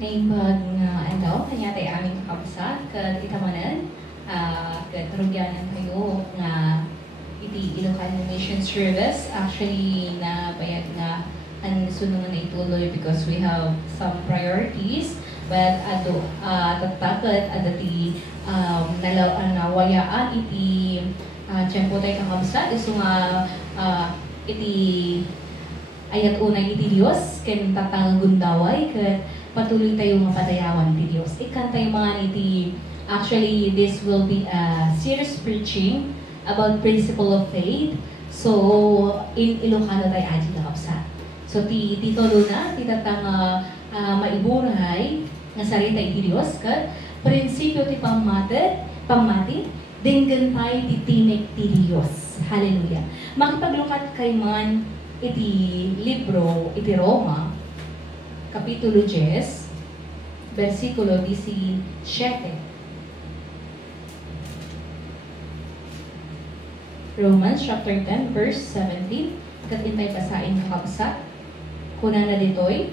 Naimbag nga andaw, kanya tayo aming kakabsa, kat itamanan, kat rugyanan kayo nga iti Ilocano Mission Service. Actually, na bayag nga ang sunungan na ituloy because we have some priorities. But tatakat at iti nawayaan iti tiyempo tayo kakabsa. Iso nga iti ayat unay iti Diyos, ken tatangagundaway, kat patuloy tayo mapadayawan ti Diyos. Ikan tayo mga iti, actually, this will be a serious preaching about principle of faith. So, in Ilocano tayo aji kakabsa. So, tito Luna, titatang maiburay nga sarita iti Diyos, kat prinsipyo ti pamati, dinggan tayo ti tinek ti Diyos. Hallelujah. Makipaglukat kay man iti libro, iti Roma, Kapitulo 10, versikulo 17. Romans chapter 10, verse 17. Katintay pasain kakabsat. Kuna na ditoy.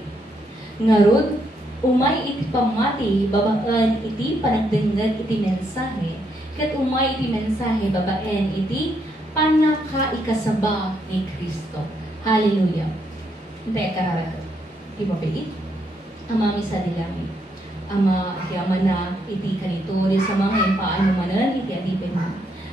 Ngarud, umay iti pamati, babaan iti panagdenggan iti mensahe. Kat umay iti mensahe, babaan iti panakaikasaba ni Kristo. Hallelujah. Hintay kararagat. Ibabait. Ama misa dilami. Ama iti ama na iti kanito di sa mga paano manan iti adipin mo.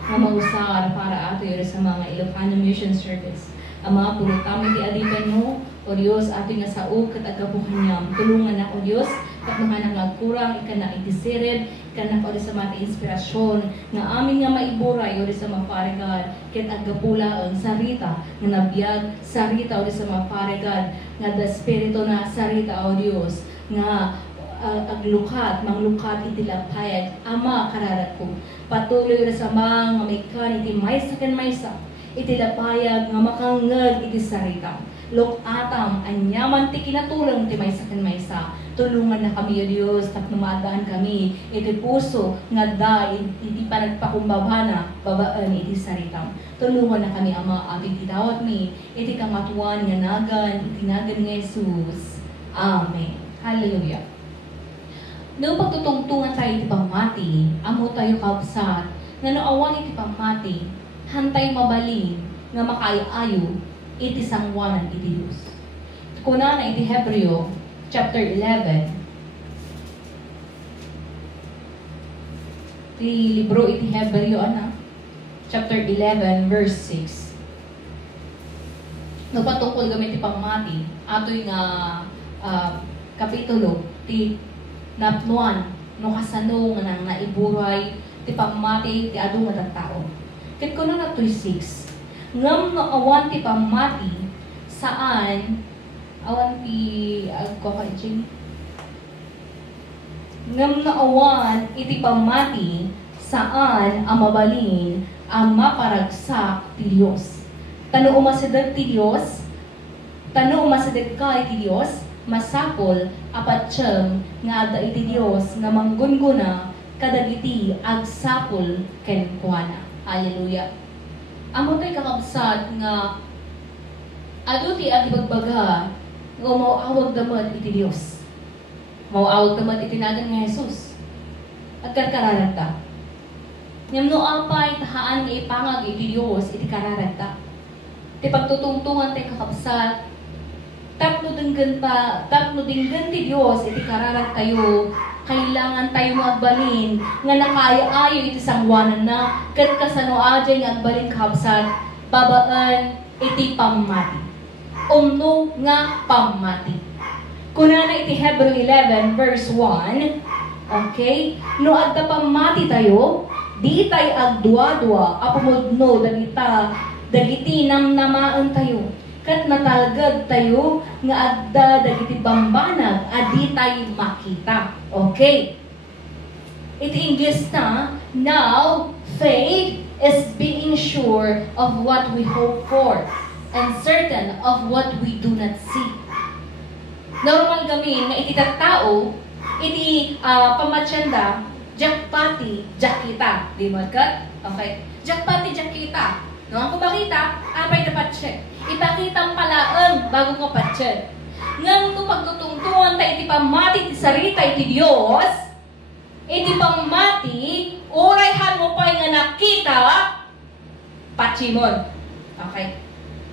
Mamausar para ato yun sa mga Ilocano Mission Service. Ama puro tamo iti adipin mo. O Diyos ato nga sao kat agabuhan niyam. Tulungan na o Diyos kat mga nagkurang ika na iti sirid ika na o di sa mga inspirasyon nga amin nga maiburay o di sa mga paregan kat agapula ang sarita nga nabiyag sarita o di sa mga paregan nga da spirito na sarita o Diyos nga aglukat, manglukat iti lapayag. Ama kararat ko patuloy rin sa mga may kan iti maysa ken maysa iti lapayag nga makangag iti sarita. Lok atam, anyaman ti kinatulong ti maysa ken maysa. Tulungan na kami o Diyos, kat numadaan kami, iti puso, nga da, iti panagpakumbabana, babaan iti saritam. Tulungan na kami, Ama, abig itawat mi, iti kamatuan nga nagan, iti nagan nga Jesus. Amen. Hallelujah. No pagtutungtungan tayo iti pamati, amo tayo kapsat, nga noawan iti pamati, hantay mabalin, nga makaayo, iti sangwanan iti Diyos. Kuna na iti Hebreo, chapter 11. Iti libro iti Hebreo, chapter 11, verse 6. Napatungkol gamit iti pamati, ato'y nga kapitulo, ti napnuan, no kasano nga nang naiburay, ti pamati, ti adu nga tao. Kit kuna na 3:6. Ngam no awan ti pamati saan awan ti agkakaijing ngam no awan iti pamati saan ang mabalin ang maparagsak ti Diyos. Tano umasideg ti Diyos, tano umasideg ka iti Diyos, masapol apatyem nga adda iti Diyos nga manggungguna kadagiti agsapol ken kuana. Hallelujah. Amo tayo kakabsat nga ado ti agibagbaga nga mauawag damat iti Diyos. Mauawag damat iti nagan nga Jesus. At karkararata. Ngam no apay tahaan nga ipangag iti Diyos iti kararata. Ti pagtutungtungan tayo kakabsat tapno dinggan ti Diyos iti kararat tayo. Kailangan tayo magbalin nga nakaya-ayo iti sangwanan na kat kasano ajay nga agbalin kapsat babaan iti pamati. Umno nga pamati. Kuna na iti Hebreo 11 verse 1, okay? No adda pamati tayo, di tayo agdua-dua apumudno dagiti namnamaan tayo. Kat natalgad tayo nga adda dagiti bambanag adi tayo makita. Okay. Iti English na, now faith is being sure of what we hope for and certain of what we do not see. Normal gamin nga iti tattao, iti pamatyanda, jakpati, jakita. Di mo kat? Okay. Jakpati, jakita. No, kung makita, apay dapat check. Ipakita ang palaang bago ko patsyad. Ngam no pagtutungtungan tayo iti pamati iti sarita iti Dios, iti pamati, urayhan mo pa nga nakita, patsimon. Okay.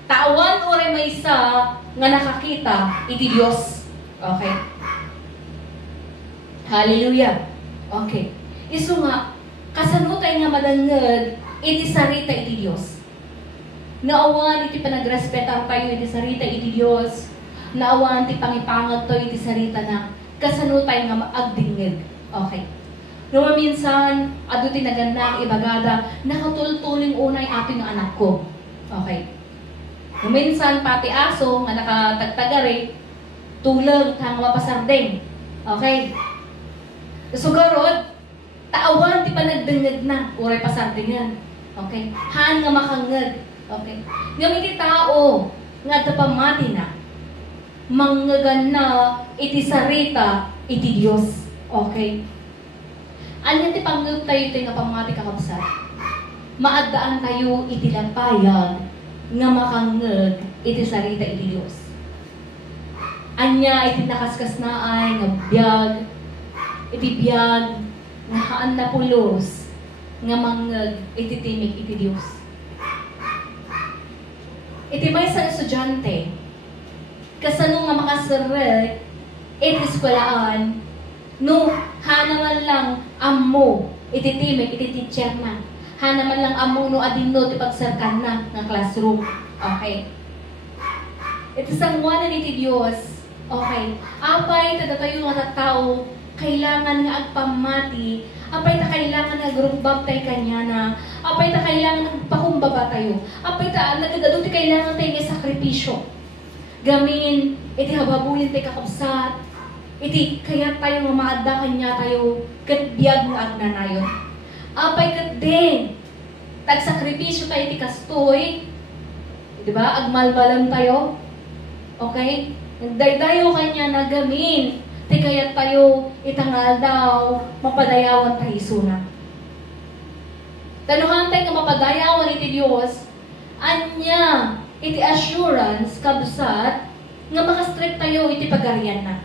Tawan uray may isa nga nakakita iti Dios. Okay. Hallelujah. Okay. Isu nga, kasanutay nga madangag iti sarita iti Dios. Naawan iti panagrespetar tayo iti sarita iti Dios. Naawan iti pangipangat tayo iti sarita na kasanutay nga maagdingeg. Okay. Nung minsan, ado tinagandang ibagada, nakatultuling unay ato yung anak ko. Okay. Nung minsan, pati aso, nga nakatagtagari, tulang, kang mapasardeng. Okay. Sugarod, taawan, di pa nagdangag na, uray pasardeng yan. Okay. Haan nga makangag. Okay. Ngayon iti tao, nga tapamati na, manggagan na iti sarita, iti Diyos. Okay. Ano ti panggap tayo ito nga pamati kakabsat? Maadaan tayo iti lampayag nga makangag iti sarita iti Diyos. Anya iti nakaskas na ay nga biyag, iti biyag nga haan na pulos nga mangag iti timik iti Diyos. Iti may sa estudyante, kasano nga makasarek iti eskwelaan, no, hanaman lang ammo, ititimik, ititeacher na. Hanaman lang ammo, no, adino, tipagsarkan na ng classroom. Okay. Ito sangwanan iti Diyos. Okay. Apay, tayo nga tao, kailangan nga agpamati, apay ta kailangan nga grumbab tayo kanya na, apay ta kailangan nagpakumbaba tayo, apay ta, nagdado ti kailangan tayo nga sakripisyo. Gamin, iti hababuyin tayo kakabsat, iti kaya tayo mamaada kanya tayo kat biyag nga agnanayon. Apay kat din, tagsakripisyo tayo iti kastoy, diba? Agmalbalan tayo. Okay? Nagdaydayo kanya na gamin, ti kaya tayo itangal daw, mapadayawan tayo suna. Tanuhan tayo nga mapadayawan iti Diyos, anya iti assurance kabsat nga makastrict tayo iti pagarian na.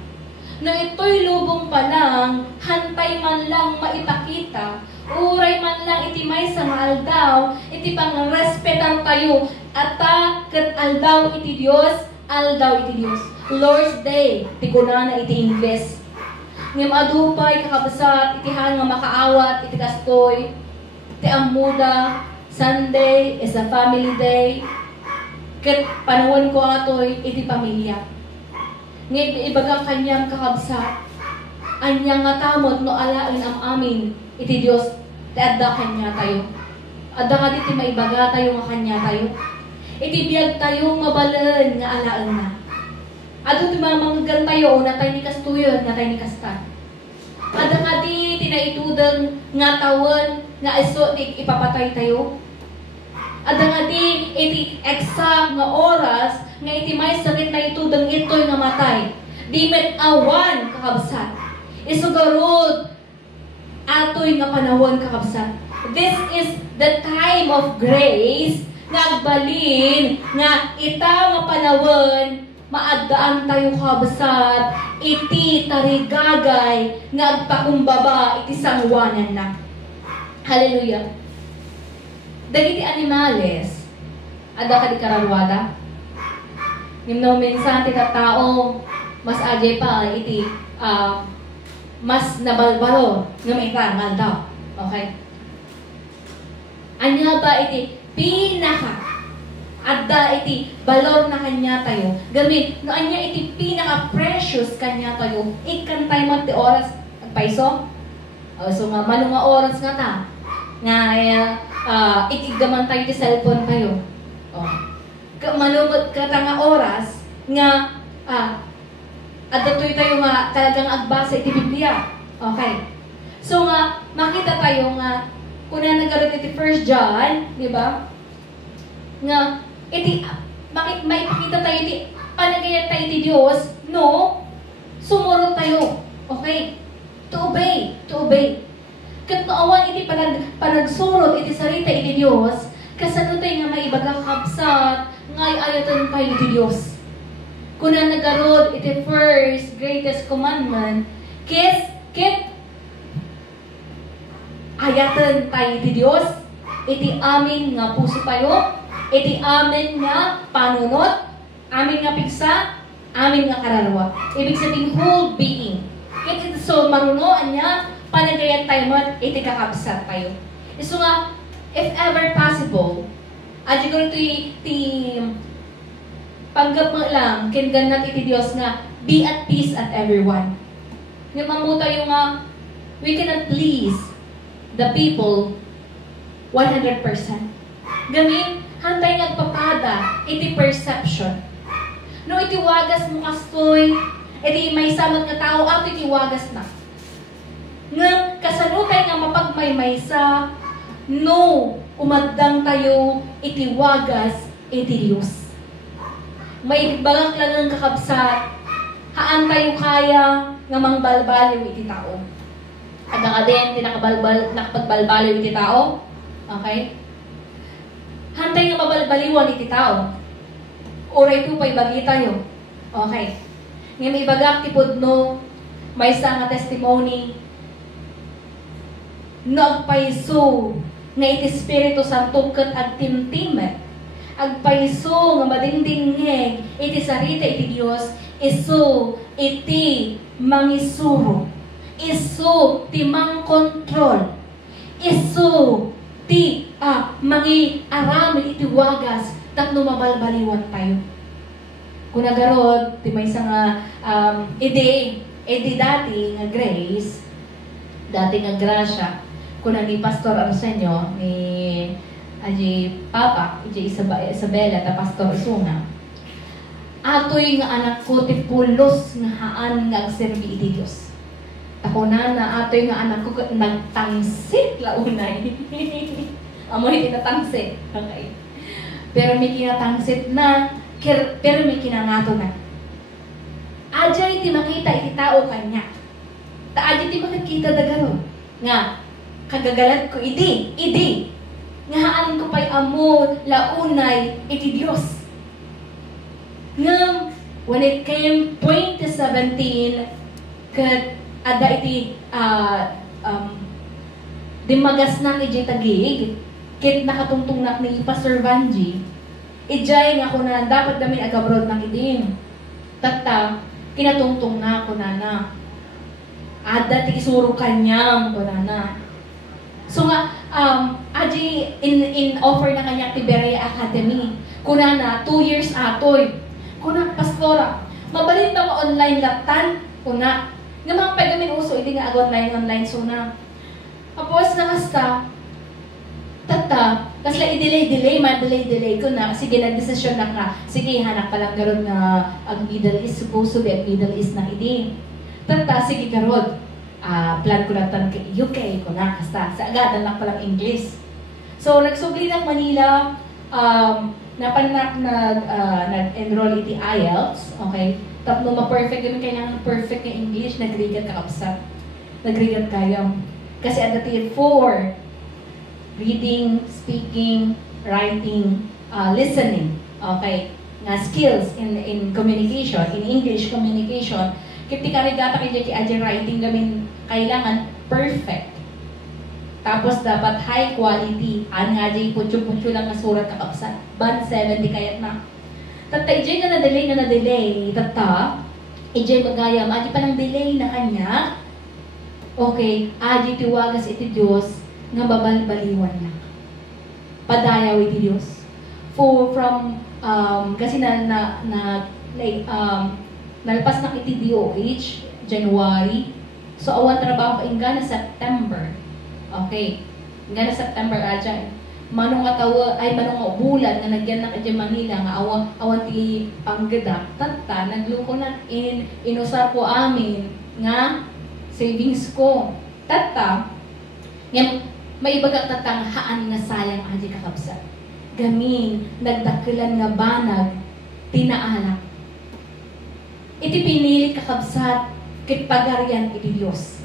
Na ito'y lubong pa lang, hantay man lang maipakita, uray man lang iti may sangal daw, iti pang-respetan tayo, at kat aldaw iti Diyos, aldaw iti Diyos. Lord's Day, ti kunana iti Ingles. Ngam adupay kakabasat, iti nga makaawat, iti kastoy, iti amuda, Sunday is a family day, kat panahon ko atoy, iti pamilya. Ngayon, ibagang kanyang kakabsat, anyang nga tamot no alain ang amin, iti Diyos, ti adda kanya tayo. Adda ka diti maibaga tayo nga kanya tayo. Iti biyag tayo mabalan nga alain na. Ado ti mamanggan tayo, natay ni kastuyon, natay ni kastan. Adda ka di tinaitudang nga tawon, nga iso, ipapatay tayo. Adda nga di iti exact nga oras, nga iti may sakit na itudang ito'y nga matay. Di met awan kakabsat. Isugarod ato'y nga panahon kakabsat. This is the time of grace nga agbalin nga ita nga panahon maadaan tayo kakabsat iti tarigagay nga agpakumbaba iti sangwanan na. Hallelujah. Dagiti animales adda ka di karawada. Ngimno minsan ti tao mas ajay pa iti mas nabalbalo ngam itangal daw. Okay? Anya ba iti pinaka adda iti balor na kanya tayo. Gamit no anya iti pinaka precious kanya tayo. Ikan tayo man ti oras agpaiso. So nga manong nga oras nga ta. Nga ikigaman tayo ti cellphone tayo. Oh. Manumot ka nga oras nga adatoy tayo nga talagang agbasa iti Biblia. Okay. So nga makita tayo nga kuna nagarit iti 1 John, di ba? Nga iti makita tayo iti panagayat tayo iti Dios, no? Sumunod tayo. Okay? To obey, to obey. Kat maawan iti panagsurod iti sarita iti Dios, kasano tayo nga maibagang kapsat ngay ayatan tayo iti Diyos. Kuna nagarod, iti first greatest commandment, kit ayatan tayo iti Diyos, iti amin nga puso tayo, iti amin nga panunot, amin nga pigsa, amin nga kararwa. Ibig sabihin, whole being. So, marunoan niya, panagayat tayo mo, iti kakabsat tayo. So nga, if ever possible, at siguro ti panggap mo lang, kinganat iti Diyos nga, be at peace at everyone. Nga mamuta yung we cannot please the people 100%. Gamin, hantay nagpapada, iti perception. No, iti wagas mo kastoy, iti may samot nga tao, ato iti wagas na. Nga, kasanutay nga mapagmaymaysa, no, umadang tayo, iti wagas, iti Diyos. May bagak lang ang kakabsat, haan tayo kaya nga mangbalbaliw iti tao. At din, nakapagbalbaliw iti tao. Okay? Hantay nga mabalbaliwan iti tao. Oray po pa'y bagi tayo. Okay. Nga may bagak tipod no, may isang testimony, no agpaiso nga iti Espiritu Santo ket agtimtimet. Agpaiso nga madingdingeg iti sarita iti Dios, isu iti mangisuro, isu ti mangkontrol, isu ti mangiaramid iti wagas tapno mabalbaliwan tayo. Kung nagarod, ti may isang edi dati nga grace, dati nga grasya, kuna ni Pastor Arsenio, ni Aji Papa, Aji Isabela, ta Pastor Isuna. Atoy nga anak ko, ti pulos nga haan nga agserbi iti Diyos. Ako na atoy nga anak ko, nagtangsit launay. Amo iti natangsit. Okay. Pero may kinatangsit na, pero may kinangato na. Adya iti makita iti tao kanya. Adya iti makikita dagaro. Nga, kagagalat ko, idi. Nga haan ko pa'y amo, launay, iti Diyos. Nga, when it came 2017, kat ada iti, dimagas na iti tagig, kit nakatungtungnak ni Pastor Vanji, ijay nga ko na dapat namin agabrod ng idin. Tata, kinatungtong na ko na. Ada ti isuro kanyam ko na. So nga, aji in offer na kanya ti Berea Academy. Kuna na 2 years atoy. Kuna pastora, mabalin ba nga online laptan? Kuna. Nga mga pagamin uso, hindi nga online so na. Tapos na kasta, tata, kasi delay ko na, sige, nag-desisyon na ka, sige, hanak pa lang garon nga ang Middle East, supposedly ang Middle East na hindi. Tata, sige, garod, plan ko lang tan UK ko na, kasta, sa agad, anak pa lang English. So, nagsugli ng Manila, nag-enroll iti IELTS, okay? Tapos ma-perfect, ganun kailangan perfect yung English, nagrigat kakapsat. Nagrigat kayang. Kasi at the 4, reading, speaking, writing, listening, okay? Nga skills in communication, in English communication, kiti karigata kay Jackie writing gamin kailangan perfect. Tapos dapat high quality. Nga Jay putyo-putyo lang na surat kakapsat. Band 70 kayat na. Tata, ijay na na-delay. Tata, ijay magayam. Adi pa ng delay na kanya. Okay, adi tiwagas iti Diyos nga babalbaliwan na. Padayaw iti Diyos. Kasi nalpas na iti DOH, January. So, awan trabaho ka na September. Okay. Nga na September aja. Manong bulan nga nagyan na kay Manila nga awan ti panggadak. Tata, nagluko na inusar ko amin nga savings ko. Tata, yan, may ibagat tatang haan nga sayang aji kakabsat. Gamin, nagdakilan nga banag, tinaalak. Iti pinilit kakabsat, kit pagaryan iti Diyos.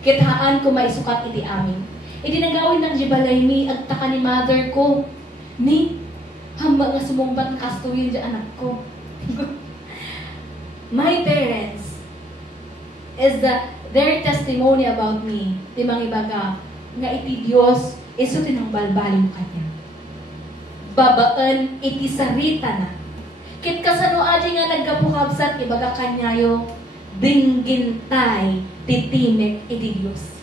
Kit haan ko maisukat iti amin. Iti nagawin ng jibalay mi, agtaka ni mother ko. Ni, hamba nga sumumbat kastuyin di anak ko. My parents is their testimony about me. Di mang ibaga, nga iti Diyos, iso tinangbalbaliw kanya. Babaan, iti sarita na. Kit kasano aji nga nagkapukabsat, ibaga kanyayo, dinggintay, titimek iti Diyos.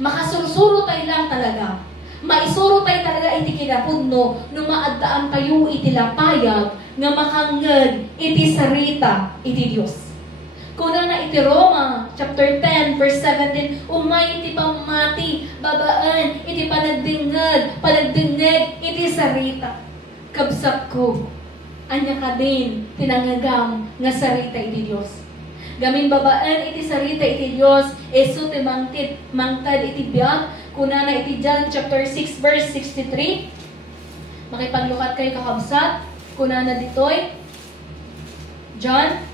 Makasursuro tayo lang talaga. Maisuro tayo talaga iti kinapudno, no maadtaan tayo iti lapayag, nga makangad iti sarita iti Diyos. Kuna na iti Roma, chapter 10, verse 17, umay iti pamati, babaan, iti panagdingag, iti sarita. Kabsat ko, anya ka din, tinangagam, nga sarita iti Diyos. Gamin babaan, iti sarita iti Diyos, esu ti mangtad iti biyag, kuna na iti John, chapter 6, verse 63. Makipaglukat kayo kakabsat, kuna na ditoy, John,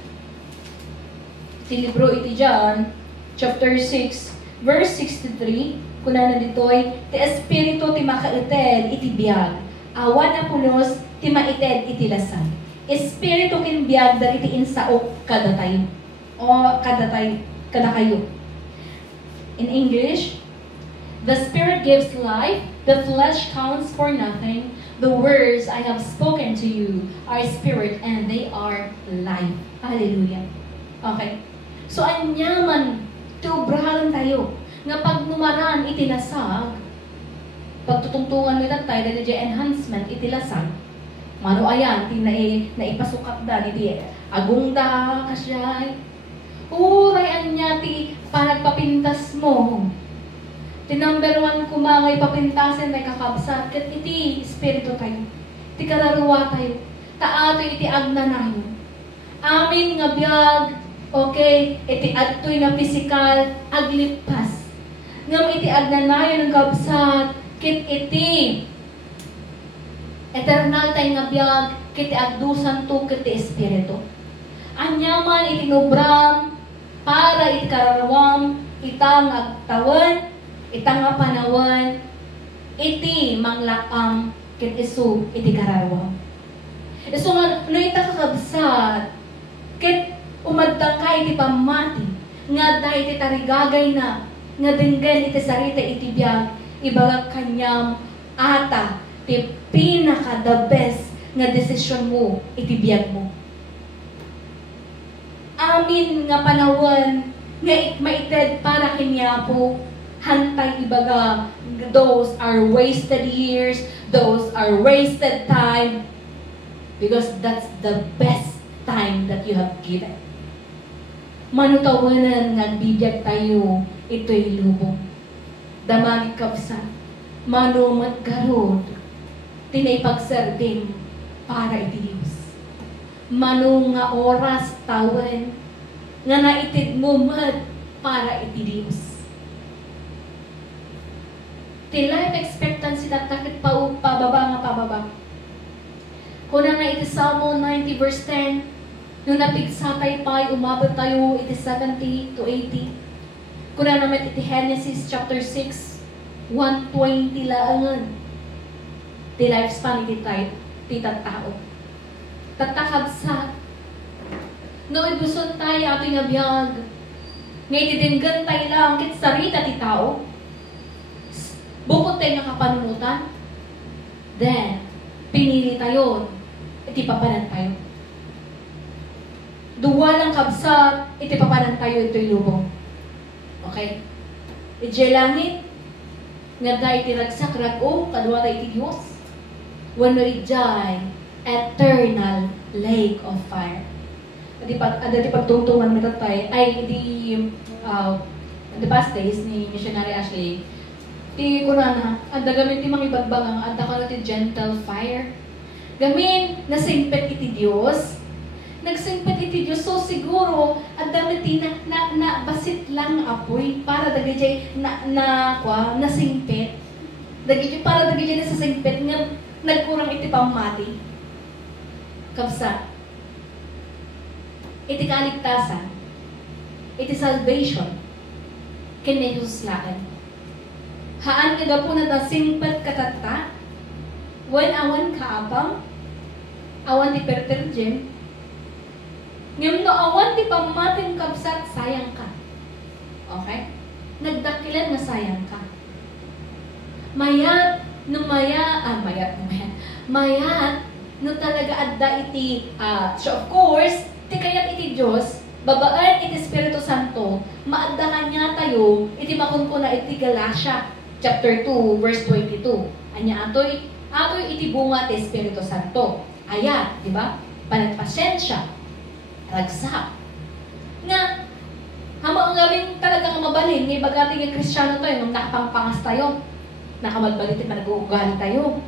libro iti John, chapter 6, verse 63, kuna na ditoy, ti espiritu ti makaited iti biyag, awan apulos ti maited iti lasal. Espiritu kin biyag dal iti insaok kadatay, o kada kayo. In English, the Spirit gives life, the flesh counts for nothing. The words I have spoken to you are spirit and they are life. Hallelujah. Okay. So, anyaman, tubrahan tayo, nga pag numaran itilasag, pagtutungtungan nila tayo, dahil dyan enhancement itilasag, mano ayan, naipasukat da, di agungda, kasyay, urayan niya, panagpapintas mo, ti number 1 kumangay papintasin, may kakabsat, kat iti espiritu tayo, ti kararuwa tayo, taato iti agna nayo, amin nga biyag, okay, iti adtoy nga pisikal, aglipas. Ngam iti agnanayon ng kabsat, kit iti eternal tayo nga biyag, kiti agdusan to, kiti espiritu. Anyaman iti nubram, para iti kararawam, itang agtawan, itang apanawan, iti manglakam, kit isu, iti kararawam. So nga, no ita kakabsat, kit umadtang ka iti pamati, nga da iti tarigagay na, nga dinggan iti sarita iti biyag, ibaga kanyam ata, ti pinaka the best nga desisyon mo, iti biyag mo. Amin nga panawan, nga maited para kinyapo, hantay ibaga, those are wasted years, those are wasted time, because that's the best time that you have given. Manutawanan nga bibiyag tayo, ito'y lubong. Damagi kabsa, manumat garod, tinaypagsarding para iti Diyos. Manu nga oras tawan, nga naitid mo mat para iti Diyos. Ti life expectancy tatakit pababa nga pababa. Kuna nga iti Psalm 90 verse 10, nung napigsatay pa, umabot tayo iti 70 to 80. Kuna naman iti Genesis chapter 6, 120 laangan. Ti lifespan iti type, ti tattao. Tatakabsat. No ibuson tayo ato nga biyag. Nga itidinggan tayo lang, kit sarita ti tao. Bukod tayo nga kapanunutan. Then, pinili tayo, iti papanan tayo. Duwa lang kabsat, iti papanan tayo ito'y lubong. Okay? Ijay langit, nga dahi tiragsak rag-o, kadwa tayo iti Diyos. Wano ijay, eternal lake of fire. Adi pagtungtungan mo tayo, ay, the past days ni Missionary Ashley, ti kunana, anda gamin ti mga ibagbang, anda ka ti gentle fire. Gamin, nasimpet iti Diyos, nagsingpet iti Diyos, so siguro, at damit na basit lang apoy, para dagajay nasingpet. Dagajay, para dagajay na sa singpet, nga nagkurang iti pamati. Kapsa. Iti kaligtasan. Iti salvation. Kinehuslaan. Haan nga po na nasingpet katata, wan awan kaabang, awan ti perterjem, Ngam no awan ti pamatin kabsat, sayang ka. Okay? Nagdakilan na sayang ka. Mayat no talaga adda iti, so of course, ti kayat iti Diyos, babaan iti Espiritu Santo, maadda kanya tayo, iti makunkuna iti Galatia, chapter 2, verse 22. Anya atoy iti bunga ti Espiritu Santo. Ayat, di ba? Panagpasensya, ragsak. Nga, hamang galing talagang mabalin, ngay bagati ng Kristiyano tayo, nung nakapangpangas tayo, nakamalbalit at nag-uugali tayo.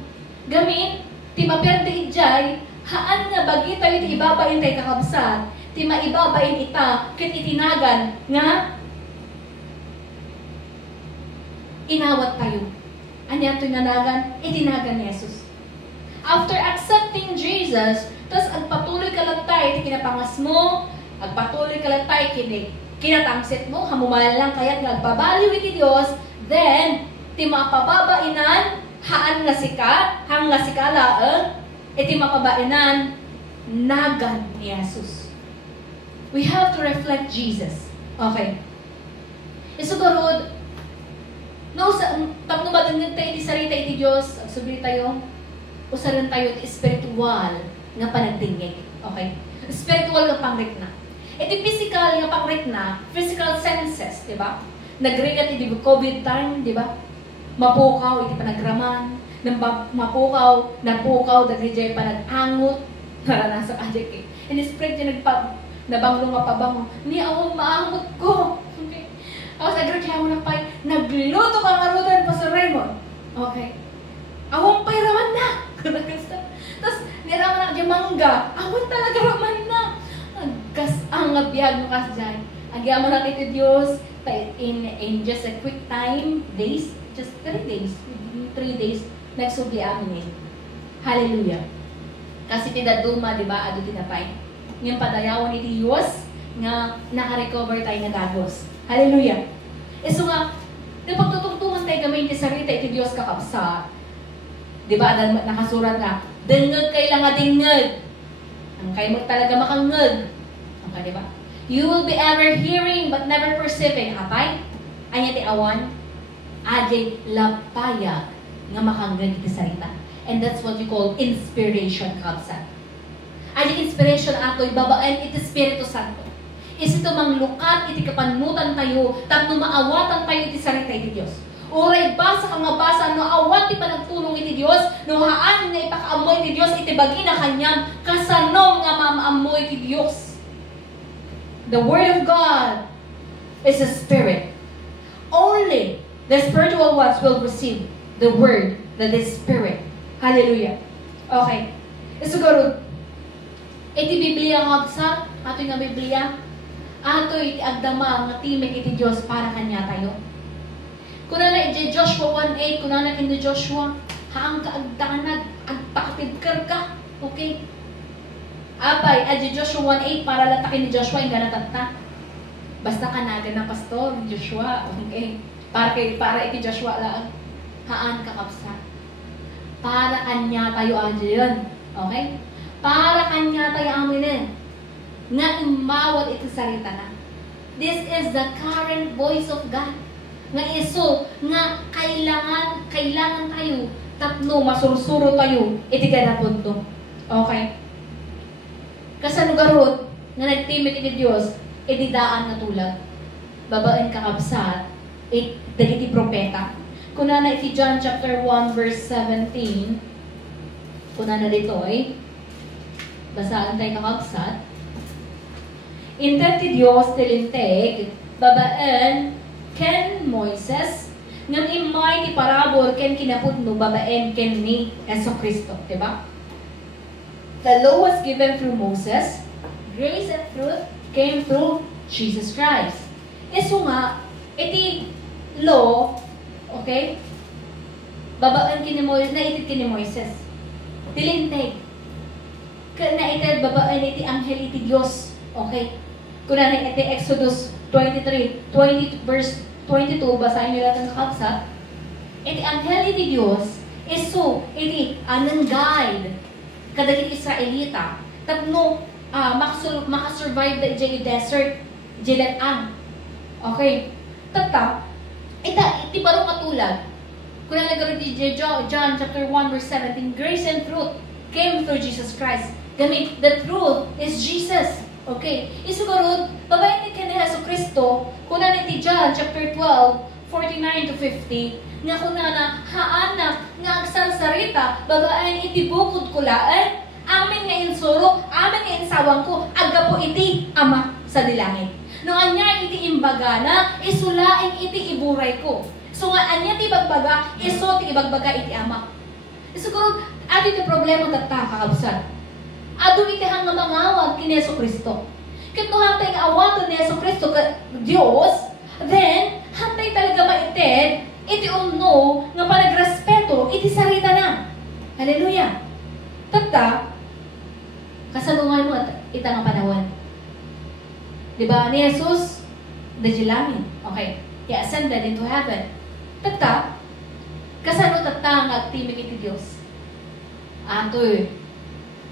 Gamin, ti maperde ijay, haan nga bagi tayo ti ibabain tayo kakabsat, ti maibabain ita, kit itinagan, nga, inawat tayo. Anya ito'y nanagan, itinagan ni Jesus. After accepting Jesus, tas agpatuloy ka lang tayo, ti kinapangas mo, agpatuloy ka lang tayo, kinatangsit mo, hamumalan lang kaya't nagpabaliw iti Diyos, then, ti mapababainan, haan nga sika, hang nga sika laang, iti mapabainan, nagan ni Jesus. We have to reflect Jesus. Okay. Isugarod, no, tapno ba din tayo iti sarita iti Diyos, agsubli tayo, usaran tayo iti spiritual nga panagdingig. Okay? Spiritual nga pangrikna. Iti physical nga pangrikna, physical senses, di ba? Nagrigat iti COVID time, di ba? Mapukaw, iti panagraman, mapukaw, napukaw, dagrijay panag-angot, naranasan adik eh. And spread yung nabanglo nga pabango, ni awang maangot ko. Okay. Ako sa agrijay mo na pa'y, nagluto ka nga rutan pa sa Raymond. Okay. Awang pa'y raman na. Tapos, niraman na kaya mangga, awang talaga raman na. Ang abiyag mo kasi dyan. Agyaman na ito Diyos, in just a quick time, days, just 3 days, 3 days, nagsubli amin eh. Hallelujah. Kasi tinaduma, di ba, ado tinapay. Ngayon padayawan iti Diyos, nga naka-recover tayo nga dagos. Hallelujah. So nga, pagtutungtungan tayo gamay iti sarita iti Diyos kakapsa. Di ba, nakasurat nga, dingag kay lang nga dingag. Ang kayo mo talaga makangag. Okay, di ba? You will be ever hearing but never perceiving. Apay? Anya ti awan? Ajay lapaya nga makanggan iti sarita. And that's what we call inspiration kapsa. Ajay inspiration ato'y babaan iti Espiritu Santo. Is ito manglukat iti kapanutan tayo, tapno maawatan tayo iti sarita iti Diyos. Uray basa ka nga basa, no awat ti panagtulong iti Diyos, no haan nga ipakaamoy iti Diyos, iti bagi na kanyang kasanom nga mamaamoy iti Diyos. The Word of God is a spirit. Only the spiritual ones will receive the Word that is spirit. Hallelujah. Okay. Siguro, iti Biblia nga sa ato nga Biblia, ato iti agdama nga timik iti Diyos para kanya tayo. Kuna na iti Joshua 1:8, kuna na iti Joshua, haang kaagdanag, agpakatibkar ka. Okay? Abay, adi Joshua 1:8 para latakin ni Joshua yung ganatata. Basta kanagan na pastor, Joshua. Okay? Para iti Joshua lang. Haan kakapsa. Para kanya tayo adi yun. Okay? Para kanya tayo aminin. Nga imawat iti sarita na. This is the current voice of God. Nga iso, nga kailangan tayo, tapno, masursuro tayo, iti ganapon to. Okay? Kasanugarot, nga nagtimit iti Diyos, ididaan na tulad. Babaen kakabsat, dagiti propeta. Kuna na iti John chapter 1 verse 17, kuna na dito basaan tayo kakabsat. Intet ti Diyos tilinteg, babaen, ken Moises, ngam imay ti parabor ken kinapudno, babaen ken ni Yesu Kristo. Diba? The law was given through Moses. Grace and truth came through Jesus Christ. Iso nga, iti law, okay? Babaan kini Moises, naitit kini Moises. Tilinteg. Naitit babaan iti anghel iti Diyos. Okay? Kuna na iti Exodus 23, 20 verse 22, basahin nila ng kapsat. Iti anghel iti Diyos, iso iti anang guide kadagiti Israelita, tapno makasurvive da iti desert, jilat ang. Okay. Tata, iti parang katulad. Kung nagkaroon di John chapter 1 verse 17, grace and truth came through Jesus Christ. Gamit, the truth is Jesus. Okay. Isugarod, babayin ni Hesus Kristo, kung iti John chapter 12, 49 to 50, nga kung haanak nga agsalsarita, babayin iti bukod kulaan, amin nga insuro, amin nga insawang ko, aga po iti ama sa dilangit. No anya iti imbagana, isulaing iti iburay ko. So nga anya ti bagbaga, iso ti ibagbaga iti ama. Siguro, ato iti problema tatta kakabsat. Ado iti hang nga mangawag kini Hesus Kristo. Ket no hantay nga awaton ni Hesus Kristo ka Dios, then hantay talaga maited iti umno nga panagrespeto iti sarita na. Hallelujah. Tatta, kasalungan mo ita nga panahon. Diba? Ni Jesus, dajilamin. Okay. He ascended into heaven. Tata, kasano tata nga agtimig iti Diyos? Atoy,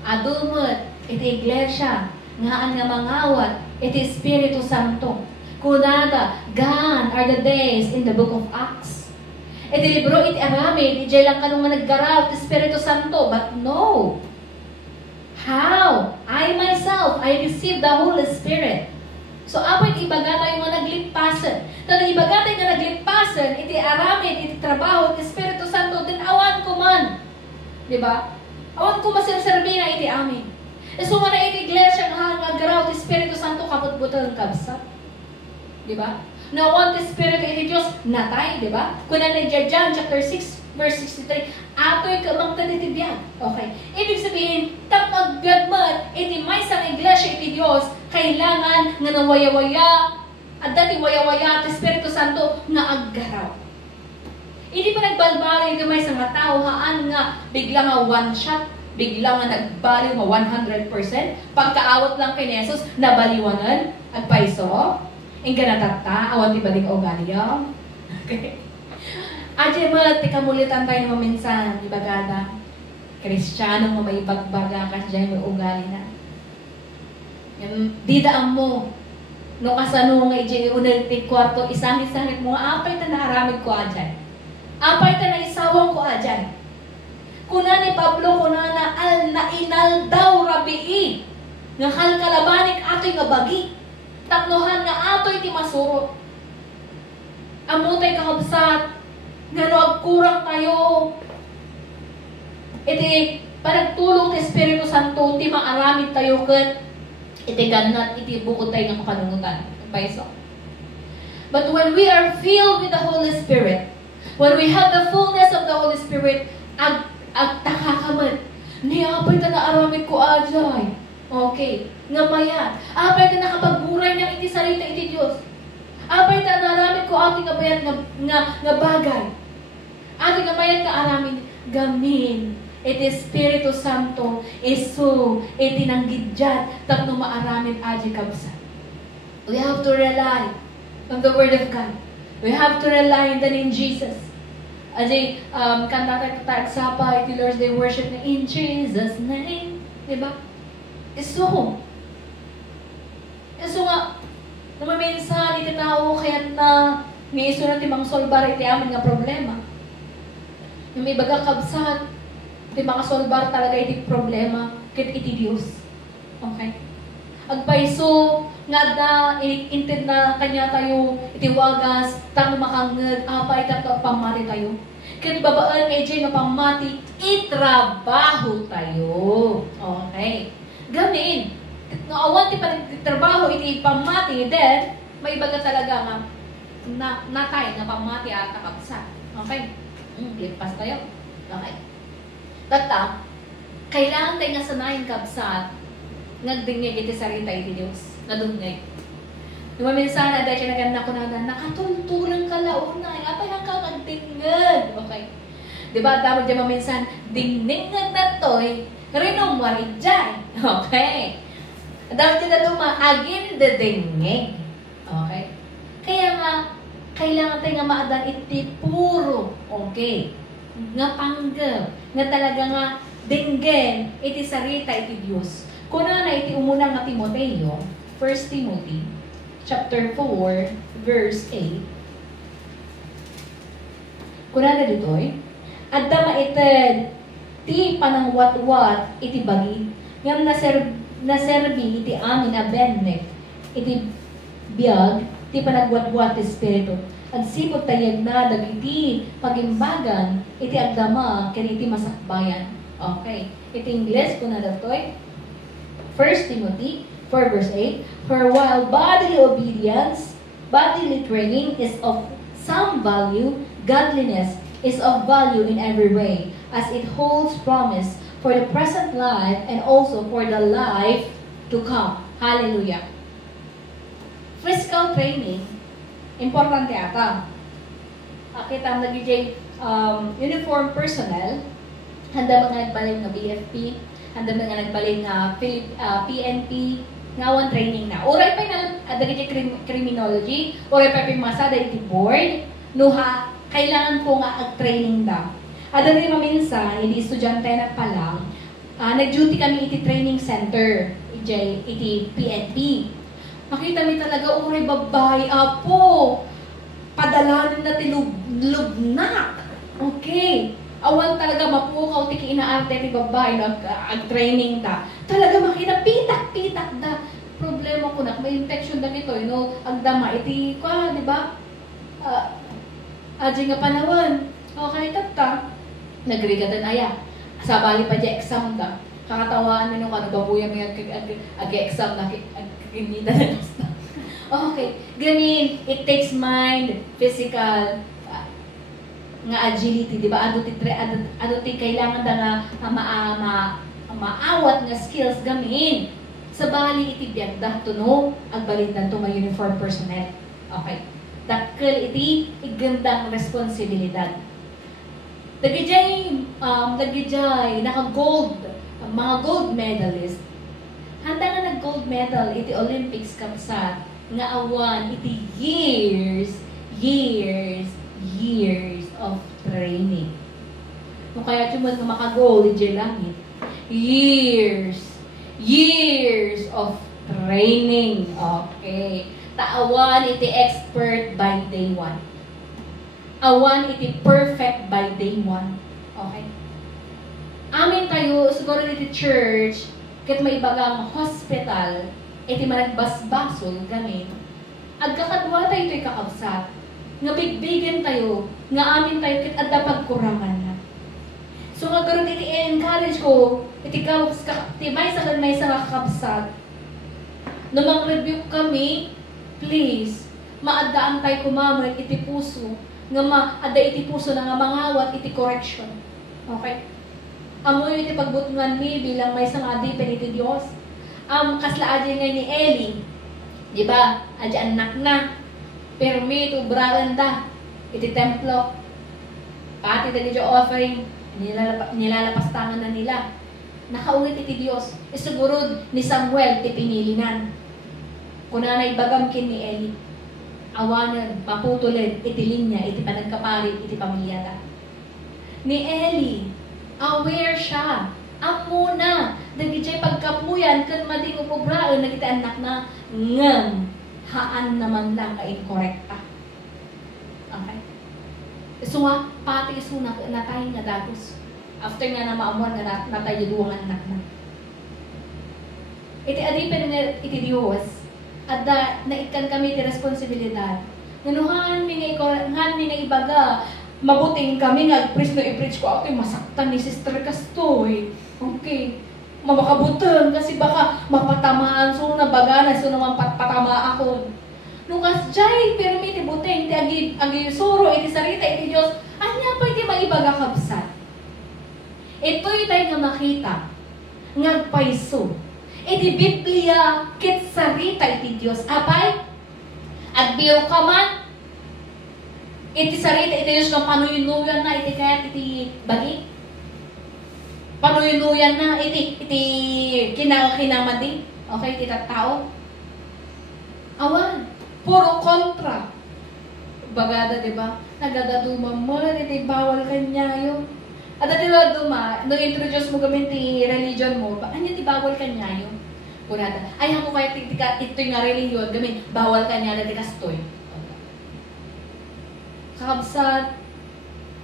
adumot, iti iglesia, ngaan nga mangawat, iti Espiritu Santo. Kunada, gone are the days in the book of Acts. Iti libro iti aramid, iti lang kanong naggaraw, iti Espiritu Santo, but no. How? I myself, I received the Holy Spirit. So, apoy ibagatay nga naglipasan. Tanong ibagatay nga naglipasan, iti aramid, iti trabaho, iti Espiritu Santo, din awan ko man. Diba? Awan ko masirserbi na iti amin. E so, na iti iglesia nga nagaraw, iti Espiritu Santo, kaput-butal kabsat. Diba? Na awan iti Espiritu iti Diyos, natay, diba? Kung na John chapter 6, verse 63, ato'y kamangtan iti biyag. Okay. Ibig sabihin, tapag biyagmat, iti may sang iglesia iti Diyos, kailangan nga nawaya-waya, at dati waya-waya, at Espiritu Santo, nga aggaraw. Hindi pa nagbalbali ka may sang tao, haan nga, bigla nga one shot, bigla nga nagbaliw nga 100%, pagkaawat lang kay Jesus, nabaliwanan, at paiso, ingga natata, awan ti balik o ganiyam. Okay. Adya mo, tikamulitan tayo naman minsan, ibagada. Kristiyano nga may bagbaga ka dyan, may ugali na. Didaan mo, no kasano nga ijay unang kwarto, isangit-sangit mo, apay ta naaramid ko adyan. Apay ta na isawang ko adyan. Kuna ni Pablo, kuna na nainal daw rabii, nga kalkalabanik ato'y nga bagi. Tapnohan nga ato'y ti masuro. Amutay kakabsat, nga no agkurang tayo. Iti panagtulong ti Espiritu Santo, ti maaramid tayo ket iti ganat, iti bukod tayo ng kapanunutan. Paiso. But when we are filled with the Holy Spirit, when we have the fullness of the Holy Spirit, agtakakaman, apay ta na aramid ko ajay. Okay. Nga maya, apay ta nakapagburay ng iti sarita iti Diyos. Apay ta na aramid ko ating abayat nga bagay. Ating abayat ka aramid gamin. Iti Espiritu Santo, iso, iti nanggidjat, tapno maaramid aji kabsa. We have to rely on the Word of God. We have to rely on the name Jesus. Aji, kanta tagsapa, iti Lord's Day worship na in Jesus' name. Diba? Iso. Iso nga, namaminsan, iti tao, kaya na, may iso na timang solbar, iti amin nga problema. Yung may baga kabsat, iti makasolbar talaga iti problema, kit iti Diyos. Okay? Agpaiso, nga da, intid na kanya tayo, iti wagas, tang makangad, apay, tato pamati tayo. Kit babaan nga iti nga pamati, itrabaho tayo. Okay? Gamin. Nga awan ti pagtrabaho, iti pamati, then, may baga talaga nga, natay, nga pamati at nakapsa. Okay? Lipas tayo. Okay? Tata, kailangan tayo nga sanayin kabsat, nagdingig iti sarita iti Diyos. Nadungig. Minsan, dahil siya naganda ko na, nakatultulang ka launay, apay ang kakagdingig. Okay. Diba, dapat diyan minsan, dingningan na to'y, rinumwari dyan. Okay. Dapat siya na tumaagin dingig. Okay. Kaya nga, kailangan tayo nga maadan iti puro. Okay. Nga panggap. Nga talaga nga, dinggen iti sarita iti Diyos. Kuna na iti umunang nga Timoteo, 1 Timothy, chapter 4, verse 8. Kuna na ditoy, adda maited ti panangwat-wat iti bagi, ngam naserbi iti amin a bennek, iti biyag, ti panagwat-wat ti Espiritu. Agsipot tayag na dagiti pagimbagan, iti agdama, ken iti masakbayan. Okay. Iti Ingles, kuna na ditoy, 1 Timothy 4 verse 8, for while bodily obedience, bodily training is of some value, godliness is of value in every way, as it holds promise for the present life and also for the life to come. Hallelujah. Physical training, importante ata. Kita nag-ijay uniform personnel, handa mga nagbalin na BFP, handa mga nagbalin na PNP, ngawan training na. Oray pa na dagiti criminology, oray pa masada iti board, nuha, kailangan po nga ag-training da. At rin maminsan, hindi estudyante na pa lang, nag-duty kami iti training center, iti PNP. Makita mi talaga, oray babay, apo, padalanin na tilubnak. Okay. Awan talaga mapukaw ti kinaarte ti babay ag-training ta. Talaga makita pitak-pitak da. Problema ko na may infection da nito, agdama iti kwa, di ba? Aji nga panawan. Okay tata. Nagrigatan aya. Sabali pa di exam da. Kakatawaan mi nung babuya mi ag-exam na kinita na basta. Okay. Ganin, it takes mind, physical, nga agility, di ba? Ado ti kailangan da nga maawat nga skills gamin. Sa bali iti biyagda tuno agbalindan to may uniform personnel. Okay. Dakkel iti igandang responsibilidad. Dagijay naka-gold, mga gold medalist. Handa nga nag-gold medal iti Olympics kapsat nga awan iti years of training. Kung kaya tumod nga maka-gold iti langit, years of training. Okay. Taawan iti expert by day 1. Awan iti perfect by day 1. Okay. Amin tayo, siguro iti church, ket may ibagang hospital, iti managbasbasol gamit. Agkakadwa tayo ito'y kakabsat. Nga bigbigan tayo, nga amin tayo ket adda pagkurangan na. So nga karon iti encourage ko, iti may sa kakabsat. Nung mag-review kami, please, maadaan tayo kumamay iti puso, nga maada iti puso na nga mangawat iti correction. Okay? Amoy iti pagbutungan mi bilang may sang adipen iti Dios. Kasla adya nga ni Eli, di ba? Adya anak na. Pero may ito braganda iti templo. Pati dali dyan offering, nilalapastangan na nila. Nakaulit iti Dios. Isugurod ni Samuel ti pinilinan. Kuna na ibagam kin ni Eli. Awanan, maputulid, iti linya, iti panagkapari, iti pamilyata. Ni Eli, aware siya. Amo na. Dagijay pagkapuyan, kan madi ko pobraan, nagita anak na, ngam, haan naman lang ka incorrecta. Okay? So nga, pati iso na tayo nga dagos. After nga na maamuan nga na tayo duwang anak na. Iti adipen nga iti Diyos, at naikan kami iti responsibilidad. Nanuhan mi nga ibaga, mabuting kami nga preach no i-preach ko ako masaktan ni Sister Castoy. Okay. Mabakabutan kasi baka mapatamaan so na bagana so naman patama ako. Nung kasjay pero iti buting ti agi suro iti sarita iti Dios anya pa iti maibaga kabsat. Ito'y tayo nga makita ngagpaiso. Iti Biblia ket sarita iti Dios apay agbiyo ka man iti sarita iti Dios nga panuynuyan na iti kayat iti bagi. Panuynuyan na iti kinamadi. Okay, iti tao. Awan, puro kontra. Bagada, di ba? Nagadaduma mo, iti bawal kanyayo. At ati duma, nung introduce mo gamit ti religion mo, ano ti bawal kanyayo? Kunada, ay hamo kaya ito'y nga reliyon, gamin, bawal ka niya na dikastoy. Kakabsat,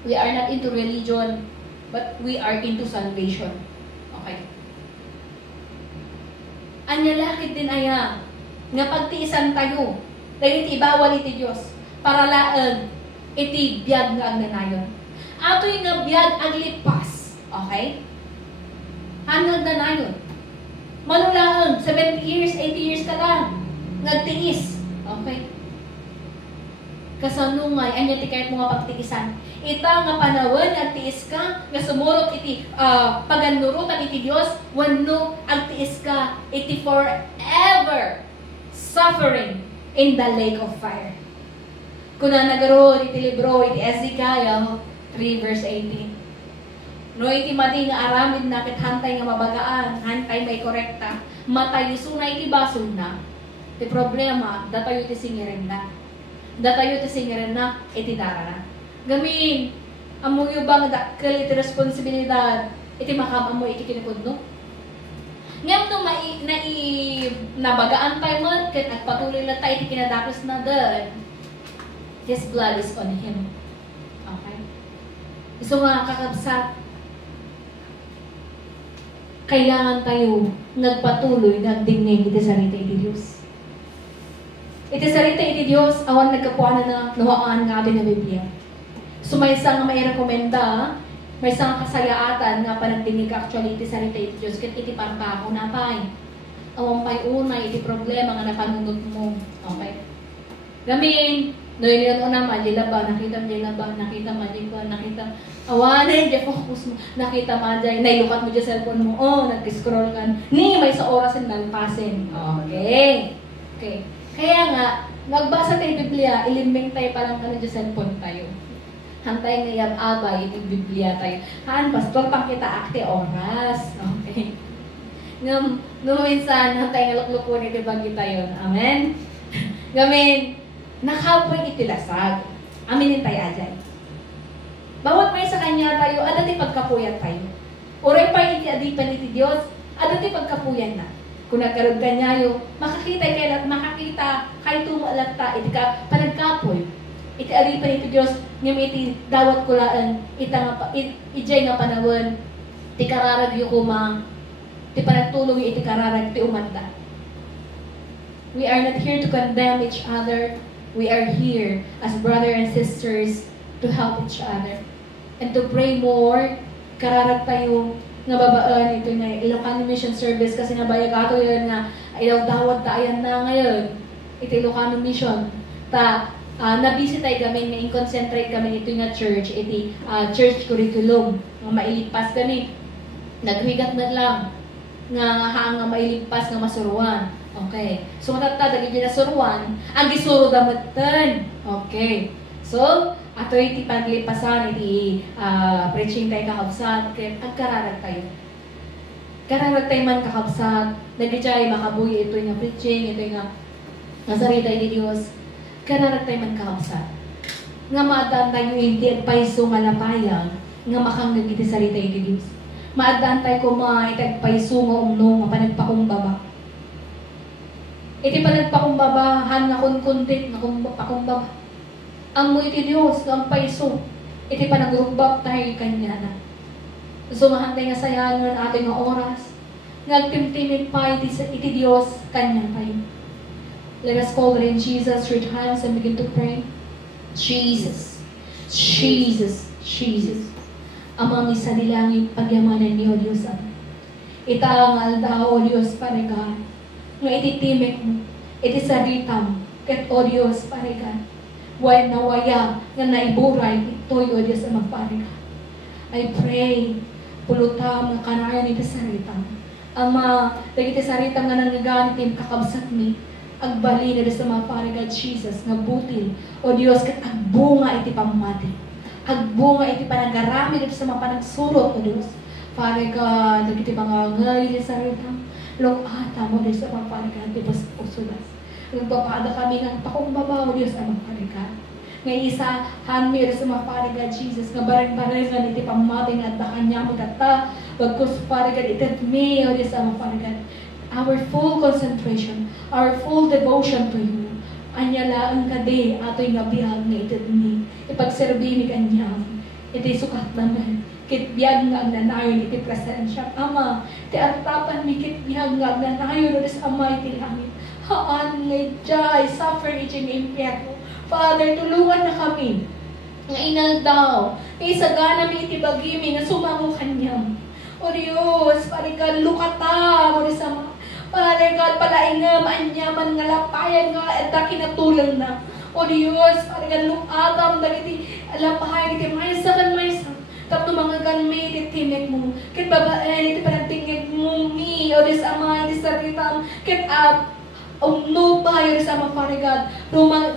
we are not into religion, but we are into salvation. Okay. Anya lakit din aya, nga pagtiisan tayo, dahil iti bawal iti Diyos, para laan, iti biyag nga agnanayon. Ato'y nga biyag aglipas. Okay? Hanggang agnanayon. Manulaan, 70 years, 80 years ka lang. Nagtiis. Okay? Kasanungay, anya ti kahit mga pagtiisan. Ita nga panawon, nagtiis ka, nga sumurot iti paganurutan iti Diyos, wano agtiis ka, iti forever suffering in the lake of fire. Kuna nagaro iti libro, iti Ezekiel 3 verse 18. No, iti madi nga aramid na ket hantay nga mabagaan, hantay may korekta, matayo sunay iti basol na. Iti problema, datayo iti singiren na. Datayo iti singiren na, iti darara. Gamin, amuyo bang dakkel iti responsibilidad, iti makam iti kinipudno? Ngam no nabagaan tayo man, ket nagpatuloy lang tayo iti kinadakos na dun, His blood is on Him. Okay? So nga kakabsat, kailangan tayo nagpatuloy, nagdingnig iti sarita iti Diyos. Iti sarita iti Diyos, awan nagkapuanan na nawaan nga abin na Biblia. So may isang may rekomenda, may isang kasayaatan nga panagdingnig actually iti sarita iti Diyos, ket iti parpako na pay. Awan pay unay, iti problema nga napanunod mo. Okay? Gamin, no yun naman, jilaba, nakita awanay, di focus mo, nakita mo dyan, nailukat mo dyan cellphone mo, nag-scroll ka, may sa orasin nalpasin. Okay. Kaya nga, nagbasa tayo Biblia, ilimbing tayo parang dyan cellphone tayo. Hantay ngayab abay, yung Biblia tayo. Pastor, pang kita akte oras. Okay. No minsan, hantay nga luklukun, iti bagi tayo. Amen? Gamin, nakapoy itilasag. Aminin tayo ajay. Bawat may sa kanya tayo, adati pagkapuyan tayo. Oray pa iti adipan iti Diyos, adati pagkapuyan na. Kung nagkaroon ka niyayo, makakita kay tumalagta, iti ka panagkapoy. Iti adipan iti Diyos, ngam iti dawat kulaan, ijay nga panawon, ti kararag yu kumang, ti panagtulong iti kararag, ti umanda. We are not here to condemn each other. We are here as brothers and sisters to help each other. And to pray more, kararag tayo nga babaan ito na Ilocano Mission Service kasi nga bayag ato yun nga ilaw dawat tayan na ngayon ito Ilocano Mission nabisi tayo kami nga in-concentrate kami ito nga church iti church curriculum nga mailipas kami nagrigat na lang nga mailipas nga masuruan. Okay, so matatadagi din na suruan ang gisuro damatan. Okay, so ato iti paglipasan, iti preaching tayo kakabsat, kaya agkararag tayo. Kararag tayo man kakabsat, nagkichay makabuhi ito yung preaching, ito yung nasarita iti Diyos. Kararag tayo man kakabsat. Nga maadaan tayo hindi at paiso nga lapayang, nga makanggang iti sarita iti Diyos. Maadaan tayo iti paiso nga umno, nga panagpakumbaba. Iti panagpakumbabahan nga kunkuntit, nga pakumbaba. Ang mo iti Diyos, ang paiso, iti panagrubak tayo kanya na. So, mahantay nga sayan ng ating oras, nagtimtimit pa iti Diyos, kanya tayo. Let us call in Jesus 3 times and begin to pray. Jesus, Jesus, Jesus. Amang isa dilangin pagyamanan niyo, Diyos. Itaangal daw, O Diyos, paregan. Nga ititimik mo, iti saritam, ket O Diyos, paregan. Way nawaya nga naiburay ito'y o Diyos ang magpariga. I pray, pulutam nga kanayan iti saritam. Ama, dagiti saritam nga nangaganit yung kakabsat mi, agbali na sa mga pariga, Jesus, nga butil, o Diyos, kat agbunga iti pamati. Agbunga iti panagaramid iti sa mga panagsurot, o Diyos. Pariga, dagiti mga ngay iti saritam, lokata mo Diyos sa mga pariga, iti usulas. Nagpapada kami ng pakumbaba, O Diyos, ang magparigan. Ngay isa, hanmir sa mga parigan, Jesus, nga barang-barangan iti pamating at dakan niya magkata, bagkus parigan, itatmi, O Diyos, ang magparigan. our full concentration, our full devotion to you. Anyala ang kade ato'y nga biyag nga itid ni ipagserbi ni kanyang iti sukat naman kit biyag nga ang nanayon iti presensya Ama ti atapan mi kit biyag nga ang nanayon ulit sa Ama iti langit haan nga jay suffer iti ni impyerno. Father, tulungan na kami nga inaldaw isagana mi iti bagimi nga sumango kanyang o Diyos parikan lukata mo sa Ama. Father God, palaingam, anyaman nga lapayan nga, at kinatulang na. O Diyos, parang lukatam, dagiti lapayan, iti maysa kan maysa. Tapos mga ganmi, iti tinik mo. Kit babae, iti panantingig mo, mi, o Diyos Ama, iti saritam, kit no pa, o Diyos Ama, Father God. Rumang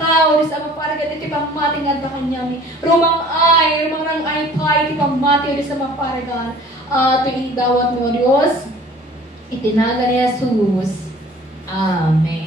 tao, o Diyos Ama, Father God, iti pamating at bakanyami. Rumang rang ay pa, iti pamati, o Diyos Ama, Father God. Ito dawat mo, o Diyos. Itinaga ni Jesus. Amen.